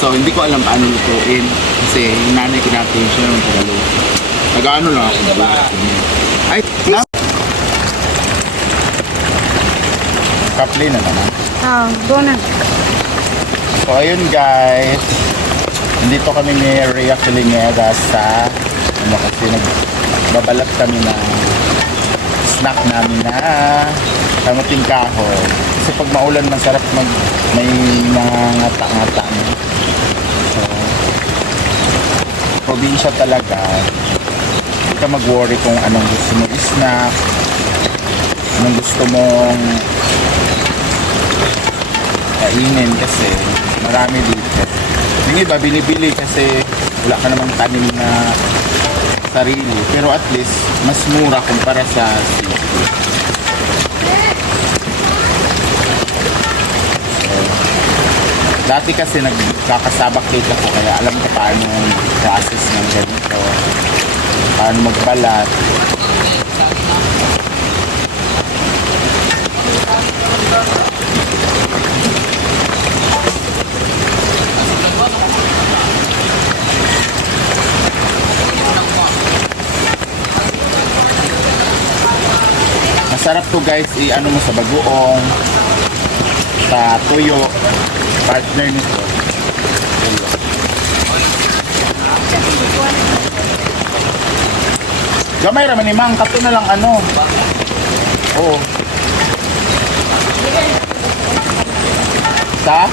So, hindi ko alam paano lutuin. Kasi yung nanay ko natin, siya naman tagaluto. Nag-ano lang ako. Ay, Kaplay na naman. Go na. So ayun guys, dito kami ni Rhea Calinera sa kasi nagbabalat kami ng snack namin na kamuting kahoy. Kasi pag maulan masarap may nangangata-ngata. So, probinsya talaga. Hindi ka mag-worry kung anong gusto mo snack, anong gusto mong kainin kasi marami dito. Yung iba binibili kasi wala ka namang tanim na sarili. Pero at least mas mura kumpara sa city. So, dati kasi nagkakasabak dito ako kaya alam ko paano yung process ng ganito. Paano magbalat. Masarap to guys, i-ano mo sa bagoong, sa tuyo, partner nito. Tuyo. Gamay raman ni Mang, kato na lang ano. Oo. Sa?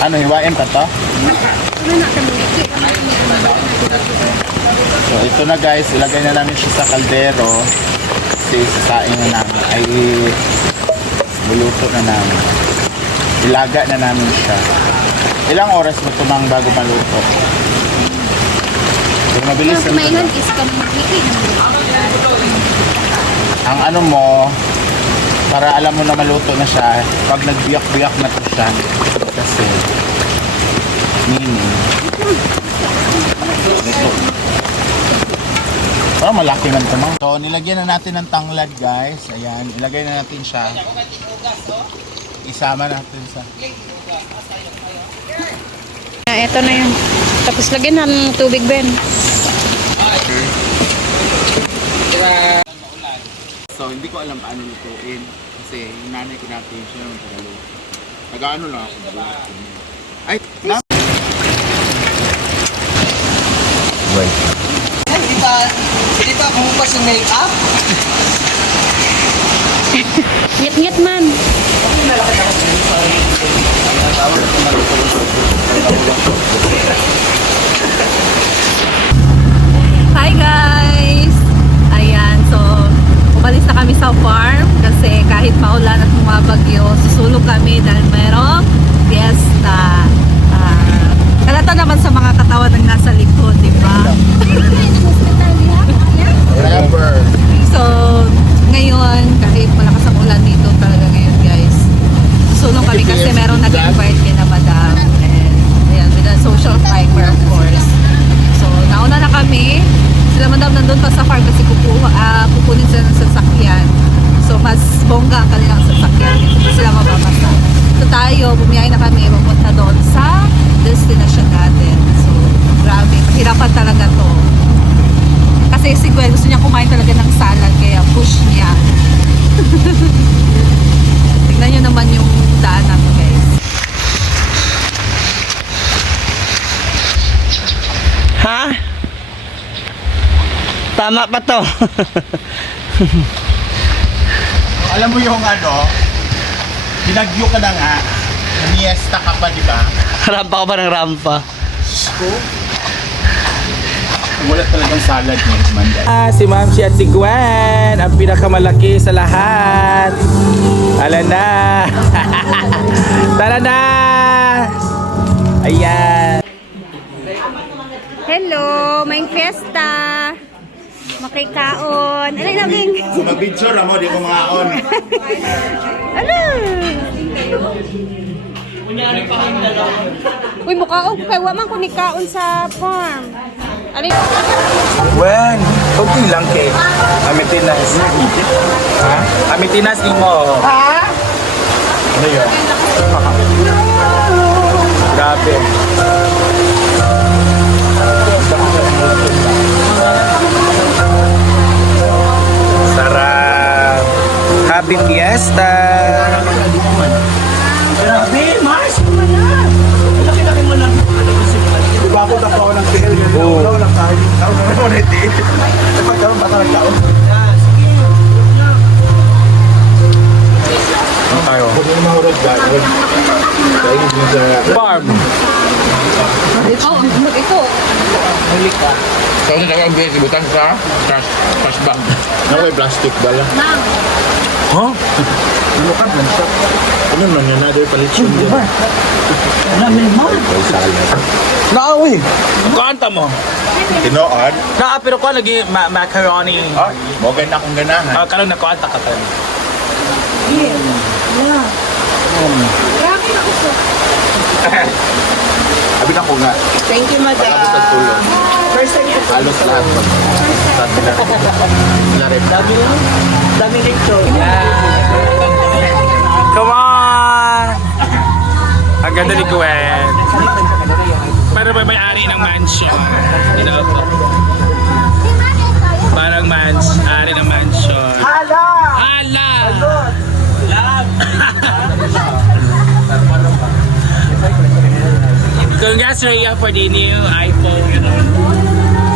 Ano, hiwain pa to? So ito na guys, ilagay na namin siya sa kaldero. Kasi sasaing na namin ay buluto na namin. Ilaga na namin siya. Ilang oras mo tumang bago maluto? Kung mabilis na ito. Ang ano mo, para alam mo na maluto na siya, pag nagbiyak-biyak na to siya, kasi parang malaki man ito. So nilagyan na natin ng tanglad guys. Ayan, ilagay na natin siya. Isama natin sa Ito na yun. Tapos lagyan ng tubig, Ben. So, hindi ko alam paano lutuin. Kasi yung nanay ko dati, siya yung Tagalog. Nag-ano lang ako. Ay, Hindi pa bumukas yung make-up? Ngit-ngit man. Hi guys! Ayan, so umalis na kami sa farm kasi kahit maulan at bumabagyo, susulong kami dahil merong fiesta. Kalata naman sa mga katawan ng nasa likod, di ba? Never. So, ngayon, kahit malakas ang ulan dito talaga ngayon guys, susulong kami kasi merong nag-invite kina madam. And ayan, with a social fiber of course. So, nauna na kami. Sila madam nandun pa sa farm kasi kukunin sila ng sasakyan. So, mas bongga ang kanilang sasakyan. Hindi sila mababasa. So, tayo, bumiyahin na kami. Pupunta doon sa destination natin. So, grabe. Mahirapan talaga to. Kasi si Gwen, gusto niya kumain talaga ng salad. Kaya push niya. Tignan niyo naman yung daanan ko, guys. Ha? Tama pa to. Alam mo yung ano, binagyo ka na nga, niesta ka pa, di ba? Rampa ka ba ng rampa? Wala talagang salad ngayon, Manday. Si Mamsi at si Gwen, ang pinakamalaki sa lahat. Ala na. Tara na. Ayan. Hello, may fiesta. Makikaon. Ano yung nabing? So mag-picture mo, di ko mga on. Ano? Uy, mukaon ko kay waman ko ni kaon sa farm. Ano yung... Gwen, okay lang kay. Amitinas. Ha? Amitinas ni mo. Ha? Ano yun? Grabe. Sarap. Happy Fiesta. Grabe, Mars! Laki-laki mo lang. Bakit ako ng PL yun? Oo. Ako lang kahit. Ako na naman ito. Napagkaroon ba ng taon? Ano tayo? Kung yung mahurad ka, Farm. Ito. so, ano naman, Bes, ibutan sa cash bag. Ano may plastic bala? Huh? Lukan man siya. Ano man yan, another palitsun din. Naawi. Kanta mo. Tinood? Pero ko lagi macaroni. Ah, mo ganda akong ganahan. Karang nakuanta ka tayo. Sabi na ko nga. Thank you, madam. First time ko. Halos lahat. Dami dito. Come on! Ang ganda ni Gwen. Para ba may-ari ng mansion? Ito po. Parang ari ng mansion. Hala! Hala! Congrats, Rhea, for the new iPhone.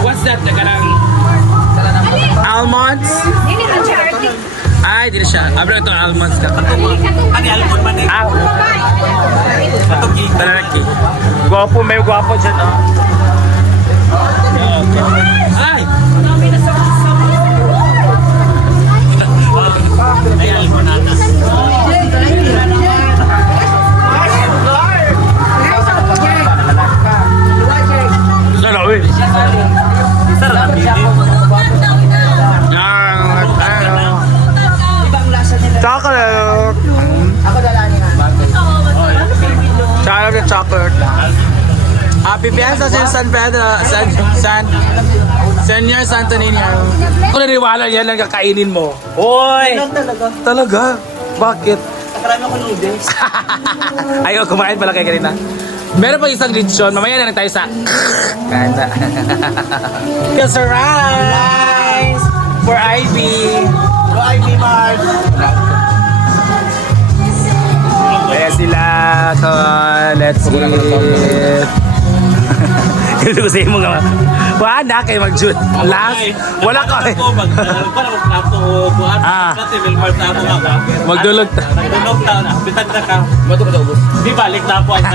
What's that? Nagarang almonds? Hindi na charity. Ay, di na siya. Abra ito almonds ka. Ano, almond man eh? Talalaki. Gwapo, may gwapo dyan, oh. Ay! Ay, almond natas. Sarap, eh. Sarap ang bibig. Ibang lasa nila. Chocolate! Ako dalani nga. Chocolate, chocolate. Happy Fiesta sa San Pedro, Senyor Santo Niño. Kung naniwala yan lang kakainin mo. Hoy! Lang talaga. Talaga? Bakit? Nakarami ako noodles. Ayaw, kumain pala kayo kanina. Meron pa isang lechon. Mamaya na lang tayo sa... Kanda. It's a rice for Ivy. Bye, Mars. Kaya sila, so, let's eat. Ito ko sa imo nga. Wala kayo mag-shoot. Last. Wala ka eh. Magdulog ta. Nagdulog na, bitag na ka. Di balik na po ang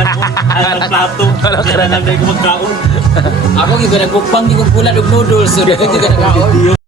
plato. Kaya lang dahil ko magkaon. Ako yung nagpupang, yung kulat ng noodles. So, di ko nagkaon.